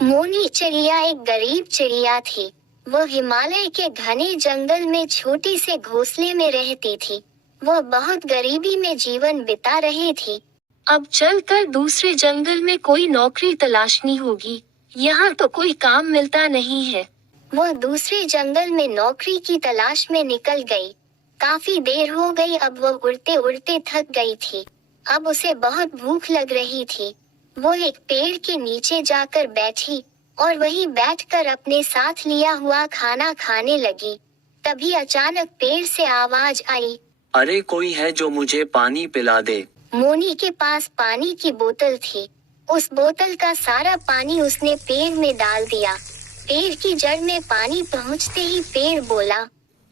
मोनी चिड़िया एक गरीब चिड़िया थी। वो हिमालय के घने जंगल में छोटे से घोंसले में रहती थी। वो बहुत गरीबी में जीवन बिता रही थी। अब चलकर दूसरे जंगल में कोई नौकरी तलाशनी होगी। यहाँ तो कोई काम मिलता नहीं है। वो दूसरे जंगल में नौकरी की तलाश में निकल गई। काफी देर हो गई, अब वो उड़ते उड़ते थक गई थी। अब उसे बहुत भूख लग रही थी। वो एक पेड़ के नीचे जाकर बैठी और वहीं बैठकर अपने साथ लिया हुआ खाना खाने लगी। तभी अचानक पेड़ से आवाज आई, अरे कोई है जो मुझे पानी पिला दे। मोनी के पास पानी की बोतल थी। उस बोतल का सारा पानी उसने पेड़ में डाल दिया। पेड़ की जड़ में पानी पहुंचते ही पेड़ बोला,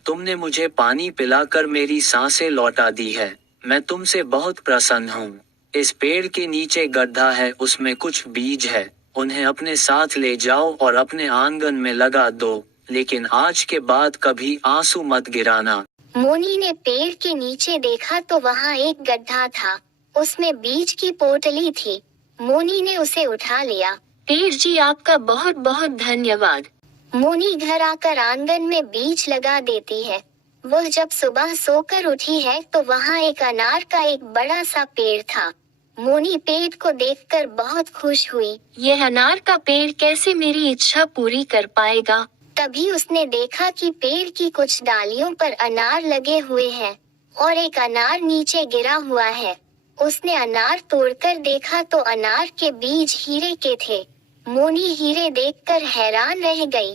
तुमने मुझे पानी पिलाकर मेरी सांसें लौटा दी है। मैं तुमसे बहुत प्रसन्न हूँ। इस पेड़ के नीचे गड्ढा है, उसमें कुछ बीज है। उन्हें अपने साथ ले जाओ और अपने आंगन में लगा दो, लेकिन आज के बाद कभी आंसू मत गिराना। मोनी ने पेड़ के नीचे देखा तो वहाँ एक गड्ढा था। उसमें बीज की पोटली थी। मोनी ने उसे उठा लिया। पेड़ जी, आपका बहुत बहुत धन्यवाद। मोनी घर आकर आंगन में बीज लगा देती है। वह जब सुबह सोकर उठी है तो वहाँ एक अनार का एक बड़ा सा पेड़ था। मोनी पेड़ को देखकर बहुत खुश हुई। यह अनार का पेड़ कैसे मेरी इच्छा पूरी कर पाएगा। तभी उसने देखा कि पेड़ की कुछ डालियों पर अनार लगे हुए हैं और एक अनार नीचे गिरा हुआ है। उसने अनार तोड़कर देखा तो अनार के बीज हीरे के थे। मोनी हीरे देखकर हैरान रह गई।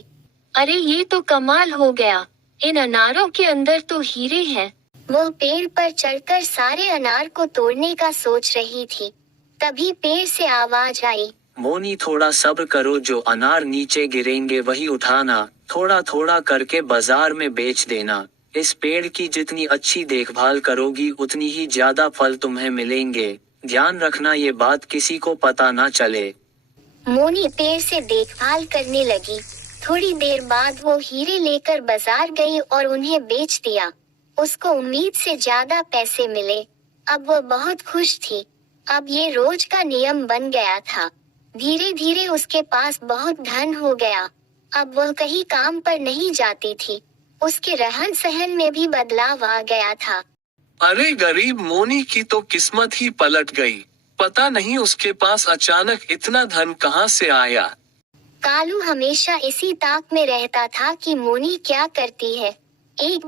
अरे ये तो कमाल हो गया। इन अनारों के अंदर तो हीरे हैं। वह पेड़ पर चढ़कर सारे अनार को तोड़ने का सोच रही थी। तभी पेड़ से आवाज आई, मोनी थोड़ा सब्र करो, जो अनार नीचे गिरेंगे वही उठाना। थोड़ा थोड़ा करके बाजार में बेच देना। इस पेड़ की जितनी अच्छी देखभाल करोगी उतनी ही ज्यादा फल तुम्हें मिलेंगे। ध्यान रखना ये बात किसी को पता ना चले। मोनी पेड़ से देखभाल करने लगी। थोड़ी देर बाद वो हीरे लेकर बाजार गई और उन्हें बेच दिया। उसको उम्मीद से ज्यादा पैसे मिले। अब वो बहुत खुश थी। अब ये रोज का नियम बन गया था। धीरे धीरे उसके पास बहुत धन हो गया। अब वह कहीं काम पर नहीं जाती थी। उसके रहन सहन में भी बदलाव आ गया था। अरे गरीब मोनी की तो किस्मत ही पलट गई। पता नहीं उसके पास अचानक इतना धन कहाँ से आया। कालू हमेशा इसी ताक में रहता था कि मोनी क्या करती है। एक